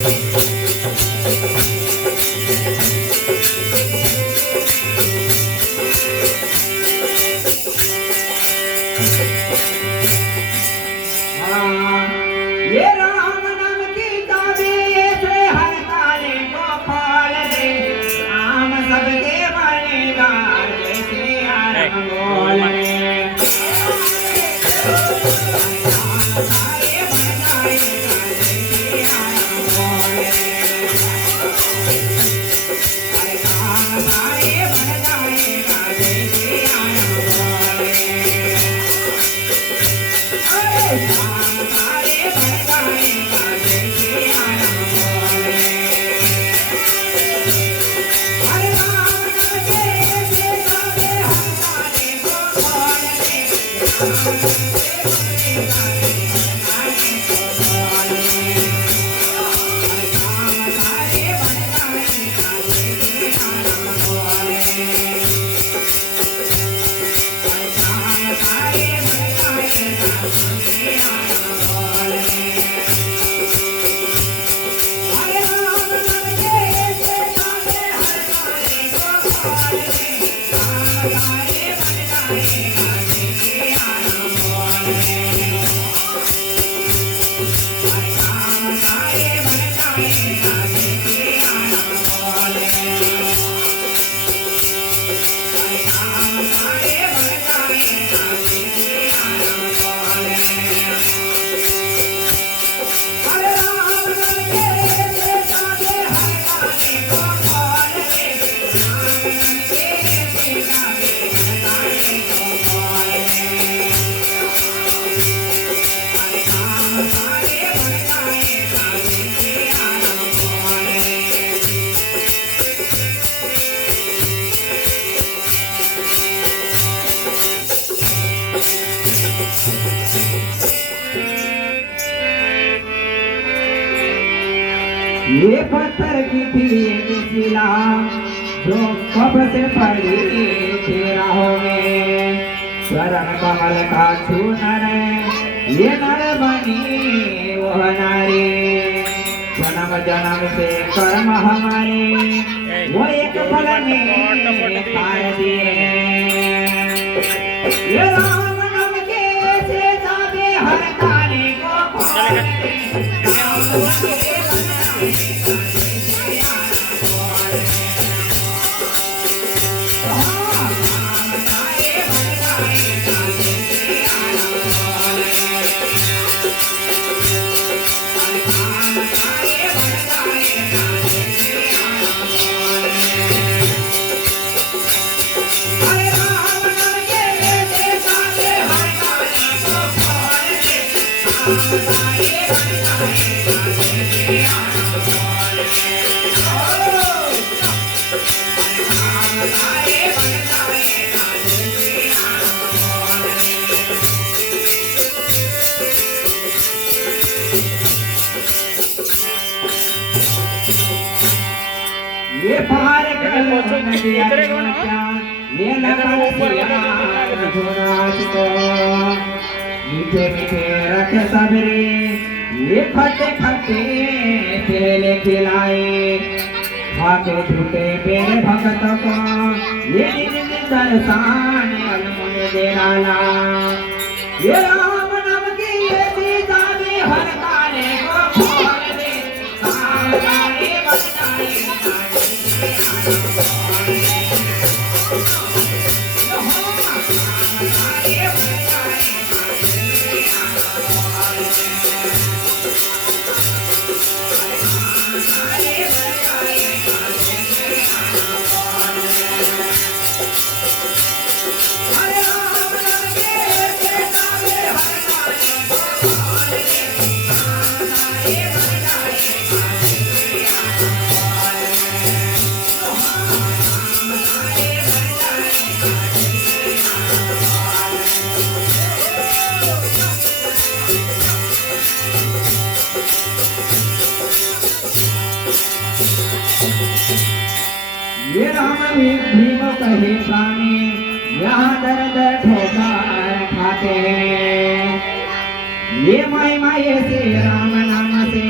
ये राम नाम की ताबे से हर ताले को खोल दे, राम सबके बनेदार जैसे आरम बोले। सारे बनाएगा जैसे आरम बोले, हर काम सारे बनाएगा जैसे आरम बोले। काम सारे बनाएगा जैसे आरम बोले। हर राम नाम के से सारे हर ताले को खोल दे, राम सबके बनेदार ताले को खोल दे। हर काम सारे बनाएगा जैसे आरम बोले, हर काम सारे बनाएगा जैसे आरम बोले। हर राम नाम के से सारे हर ताले को खोल दे, राम सारे बनाएगा जैसे आरम बोले। हर काम सारे बनाएगा जैसे आरम बोले, हर काम सारे बनाएगा जैसे आरम बोले। हर राम नाम के से सारे हर ताले को खोल दे, राम नाम के से सारे हर ताले को खोल दे। हर काम सारे बनाएगा जैसे आरम बोले। ये पत्थर की थी एक शिला, जो कब से पड़ी थी राहों में। चरण कमल का छूनर ये नर बनी वो नारी, जन्म जन्म से कर्म हमारे वो एक पल में पार दिए। ये राम नाम के से जादे हर ताले को खोल दे, राम सबके बनाएगा जैसे आरम बोले। काम सारे बनाएगा जैसे आरम बोले, हर काम सारे बनाएगा जैसे आरम बोले। हर राम नाम के से सारे हर ताले को खोल दे, काम सारे बनाएगा जैसे आरम बोले। हर काम सारे बनाएगा जैसे आरम बोले। ये पार कर नदिया ये लगन को मीठे मीठे रख सबरे, ये खट्टे खट्टे केले खिलाए। खाके झूठे मेरे भक्त को ये निज दर्शन अनमोल दे डाला। ये राम नाम की ये सीता में हर ताले को खोल दे, काम सारे बनाएगा जैसे आरम बोले। काम सारे बनाएगा जैसे आरम बोले, हर काम सारे बनाएगा जैसे आरम बोले। हर राम नाम के से सारे हर ताले को खोल दे, काम सारे बनाएगा जैसे आरम बोले। काम सारे बनाएगा जैसे आरम बोले। ये राम भीम कहे प्राणी यहाँ दर्द ठोकर खाते हैं। ये माई माई से राम नाम से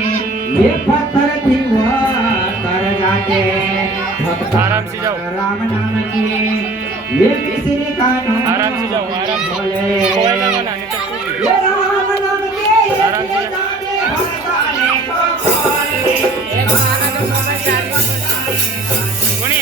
ये पत्थर थी वो तर जाते भक्त आराम से जाओ। राम नाम की ये मिश्री का नाम आराम से जाओ, आराम से। बोले खोएगा वाला, नहीं तो टूट ये राम नाम के ये आराम से जाओ। जाने हर गाने को खोले कोणी